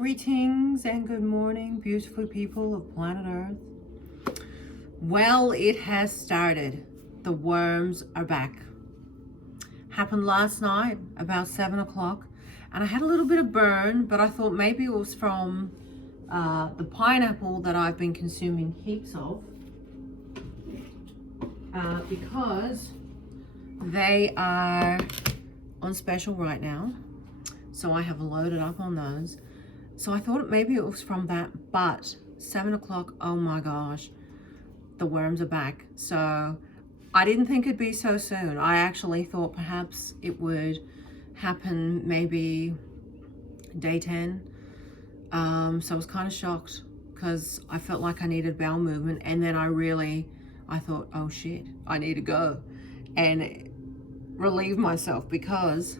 Greetings and good morning, beautiful people of planet Earth. Well, it has started. The worms are back. Happened last night about 7 o'clock, and I had a little bit of burn, but I thought maybe it was from the pineapple that I've been consuming heaps of because they are on special right now. So I have loaded up on those. So I thought maybe it was from that, but 7 o'clock, oh my gosh, the worms are back. So I didn't think it'd be so soon. I actually thought perhaps it would happen maybe day 10. So I was kind of shocked because I felt like I needed bowel movement. And then I thought, oh shit, I need to go and relieve myself because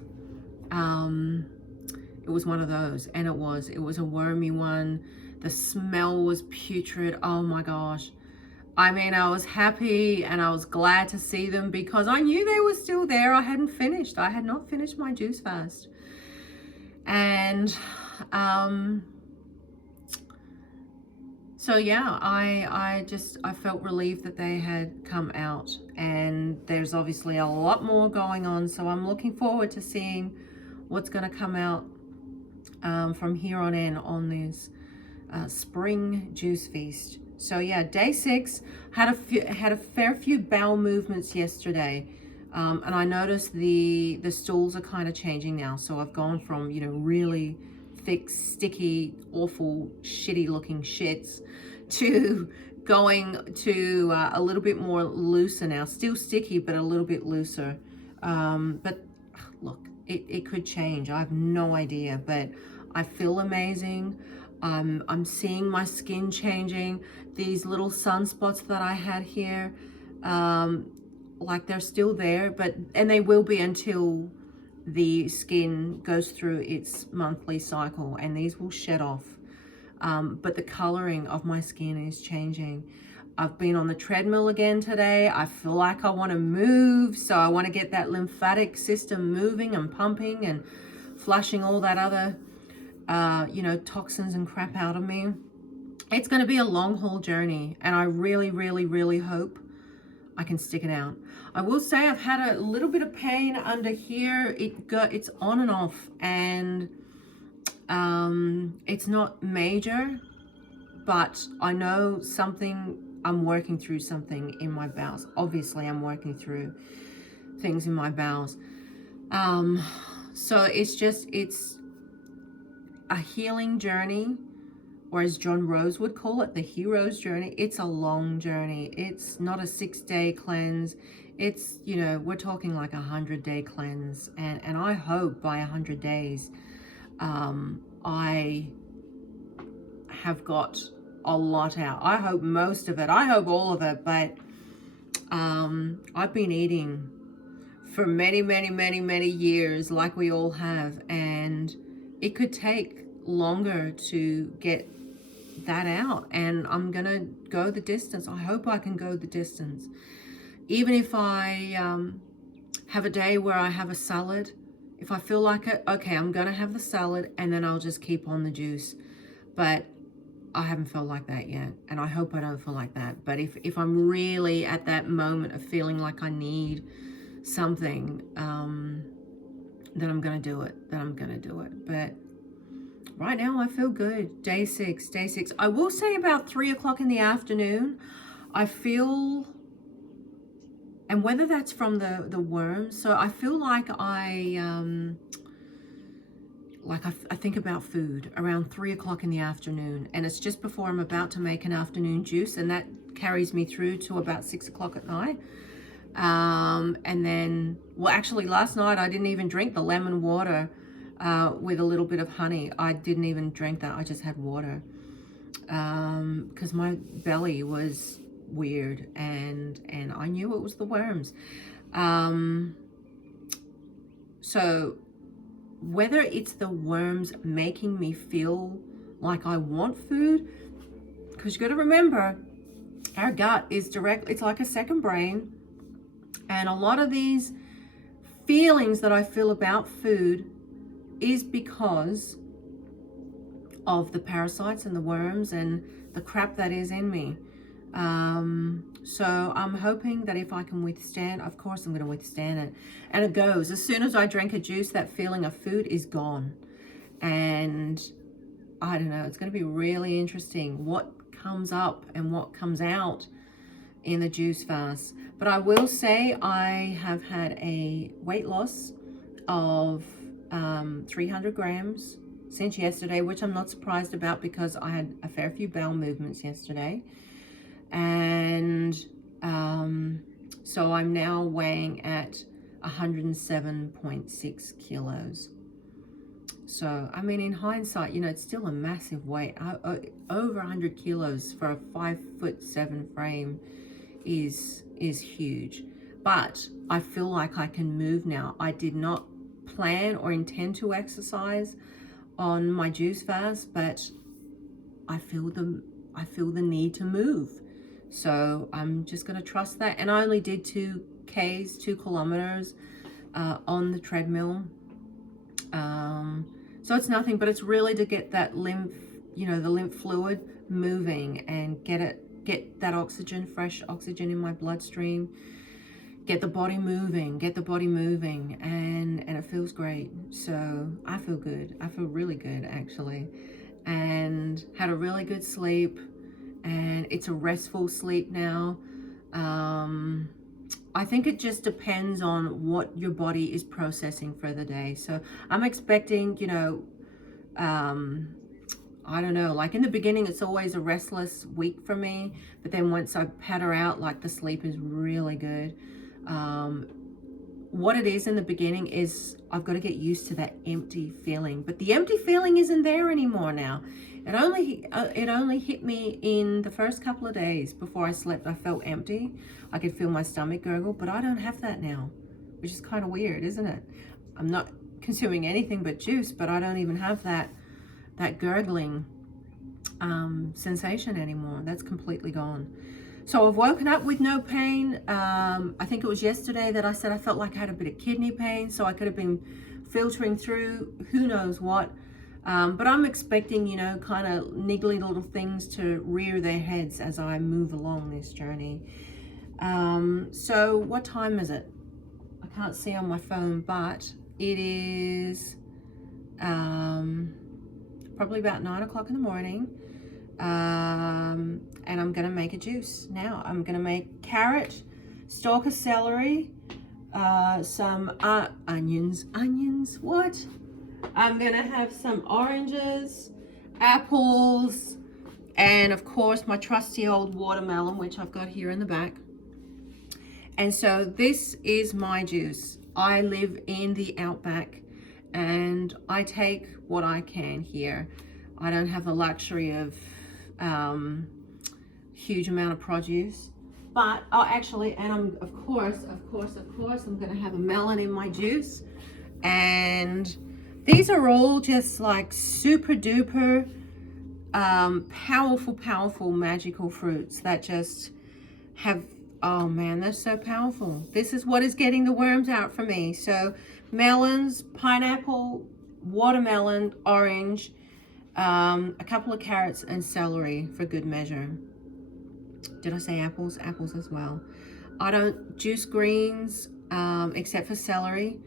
it was one of those, and it was a wormy one. The smell was putrid. Oh my gosh. I mean, I was happy and I was glad to see them because I knew they were still there. I had not finished my juice fast. And so yeah, I felt relieved that they had come out, and there's obviously a lot more going on. So I'm looking forward to seeing what's going to come out from here on in on this spring juice feast. So yeah, day 6 had a fair few bowel movements yesterday, and I noticed the stools are kind of changing now. So I've gone from really thick, sticky, awful, shitty looking shits to going to a little bit more looser now. Still sticky, but a little bit looser. But look, it could change. I have no idea, but I feel amazing. I'm seeing my skin changing. These little sunspots that I had here, like they're still there, and they will be until the skin goes through its monthly cycle, and these will shed off. But the coloring of my skin is changing. I've been on the treadmill again today. I feel like I want to move, so I want to get that lymphatic system moving and pumping and flushing all that other toxins and crap out of me. It's going to be a long haul journey, and I really, really, really hope I can stick it out. I will say I've had a little bit of pain under here. It's on and off, and it's not major, but I know I'm working through something in my bowels. Obviously, I'm working through things in my bowels. So it's a healing journey, or as John Rose would call it, the hero's journey. It's a long journey. It's not a 6-day cleanse. It's, we're talking like 100-day cleanse. And I hope by 100 days, I have got a lot out. I hope most of it. I hope all of it. But I've been eating for many, many, many, many years, like we all have. And it could take longer to get that out, and I'm gonna go the distance. I hope I can go the distance, even if I have a day where I have a salad. If I feel like it, okay, I'm gonna have the salad and then I'll just keep on the juice. But I haven't felt like that yet, and I hope I don't feel like that. But if I'm really at that moment of feeling like I need something, then I'm gonna do it. But right now I feel good. Day 6. I will say about 3 o'clock in the afternoon, I feel, and whether that's from the worms, so I feel like I think about food around 3 o'clock in the afternoon, and it's just before I'm about to make an afternoon juice, and that carries me through to about 6 o'clock at night. And then, well, actually last night I didn't even drink the lemon water with a little bit of honey. I didn't even drink that. I just had water because my belly was weird, and I knew it was the worms. So whether it's the worms making me feel like I want food, because you got to remember, our gut is it's like a second brain, and a lot of these feelings that I feel about food is because of the parasites and the worms and the crap that is in me. So I'm hoping that if I can withstand, of course I'm going to withstand it. And it goes. As soon as I drink a juice, that feeling of food is gone. And I don't know, it's going to be really interesting what comes up and what comes out in the juice fast. But I will say I have had a weight loss of 300 grams since yesterday, which I'm not surprised about because I had a fair few bowel movements yesterday. And so I'm now weighing at 107.6 kilos. So, I mean, in hindsight, you know, it's still a massive weight. Over 100 kilos for a 5'7" frame is huge. But I feel like I can move now. I did not plan or intend to exercise on my juice fast, but I feel the need to move. So I'm just going to trust that. And I only did 2 kilometers on the treadmill. So it's nothing, but it's really to get that lymph, you know, the lymph fluid moving and get that oxygen, fresh oxygen in my bloodstream, get the body moving, and it feels great. So I feel good. I feel really good, actually, and had a really good sleep, and it's a restful sleep now. I think it just depends on what your body is processing for the day. So I'm expecting, you know, I don't know, like in the beginning, it's always a restless week for me. But then once I patter out, like the sleep is really good. What it is in the beginning is I've got to get used to that empty feeling. But the empty feeling isn't there anymore now. It only hit me in the first couple of days before I slept. I felt empty. I could feel my stomach gurgle, but I don't have that now, which is kind of weird, isn't it? I'm not consuming anything but juice, but I don't even have that gurgling sensation anymore. That's completely gone. So I've woken up with no pain. I think it was yesterday that I said I felt like I had a bit of kidney pain, so I could have been filtering through who knows what. But I'm expecting, you know, kind of niggly little things to rear their heads as I move along this journey. So what time is it? I can't see on my phone, but it is probably about 9 o'clock in the morning. And I'm gonna make a juice now. I'm gonna make carrot, stalk of celery, some onions, what? I'm gonna have some oranges, apples, and of course my trusty old watermelon, which I've got here in the back. And so this is my juice. I live in the outback and I take what I can here. I don't have the luxury of huge amount of produce, but actually, and I'm of course I'm gonna have a melon in my juice. And these are all just like super duper powerful magical fruits that just have, oh man, they're so powerful. This is what is getting the worms out for me. So melons, pineapple, watermelon, orange, a couple of carrots, and celery for good measure. Did I say apples? Apples as well. I don't juice greens except for celery.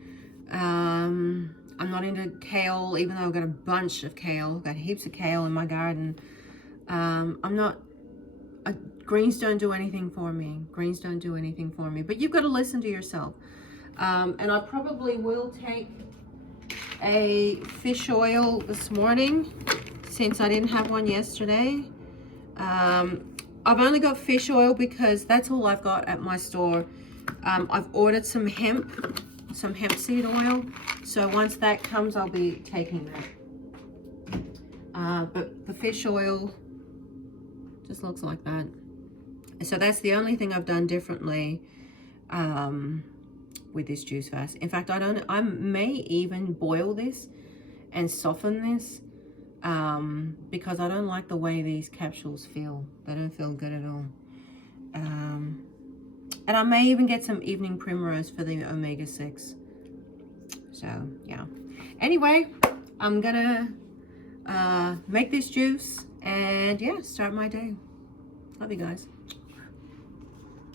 I'm not into kale, even though I've got a bunch of kale. I've got heaps of kale in my garden. Greens don't do anything for me. Greens don't do anything for me. But you've got to listen to yourself. And I probably will take a fish oil this morning since I didn't have one yesterday. I've only got fish oil because that's all I've got at my store. I've ordered some hemp seed oil. So once that comes, I'll be taking that. But the fish oil just looks like that. So that's the only thing I've done differently with this juice fast. In fact, I may even boil this and soften this because I don't like the way these capsules feel. They don't feel good at all. And I may even get some evening primrose for the omega-6. So yeah. Anyway, I'm gonna make this juice and yeah, start my day. Love you guys.